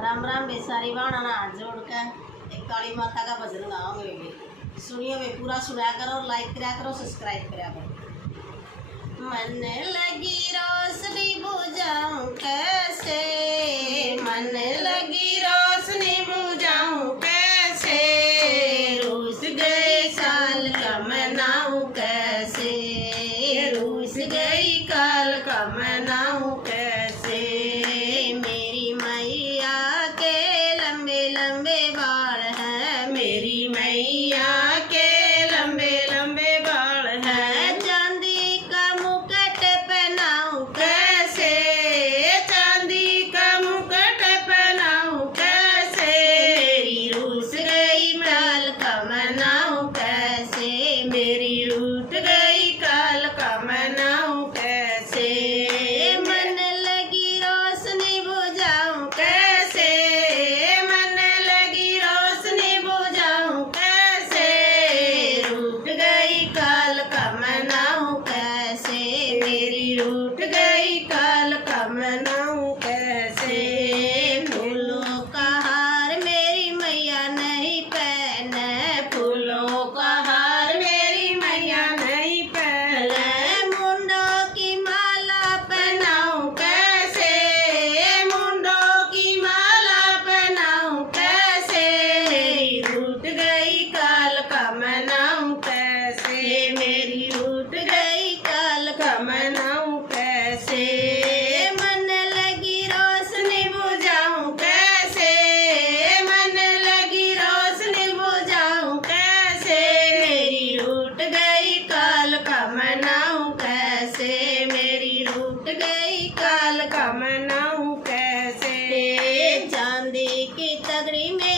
राम राम बेसारी बाणा हाथ जोड़ के एक काली माता का भजन गाओगे भी सुनियो वे पूरा सुना करो, लाइक करा करो, सब्सक्राइब करा करो। मन लगी रोशनी बुझाऊं कैसे, मन लगी रोशनी बुझाऊं कैसे, रूस गई साल का मनाऊं कैसे, रूस गई काल का मनाऊं कैसे। मेरी मैया के लंबे लंबे बाल हैं, मेरी मैया के लंबे लंबे बाल हैं, चांदी का मुकुट पहनाऊं कैसे, चांदी का मुकुट पहनाऊं कैसे, मेरी रूस गई काल का मनाऊं कैसे, मेरी रूठ गई काल का मनाऊं कैसे। मन लगी रोशनी बुझाऊं कैसे, मन लगी रोशनी बुझाऊं कैसे, रूठ गई काल का मनाऊं कैसे, मेरी रूठ गई काल का मनाऊं कैसे। फूलों का हार मेरी मैया नहीं पहने, फूलों का हार मेरी मैया नहीं पहने, मुंडों की माला पहनाऊं कैसे, मुंडों की माला पहनाऊं कैसे, मेरी रूठ गई काल का मनाऊं कैसे, मेरी रूठ गई काल का मनाऊं कैसे। मन लगी रोशनी बुझाऊं कैसे, मन लगी रोशनी बुझाऊं कैसे, मेरी रूठ गई काल का मनाऊं कैसे, मेरी रूठ गई काल का मनाऊं कैसे। चांदी की तगड़ी में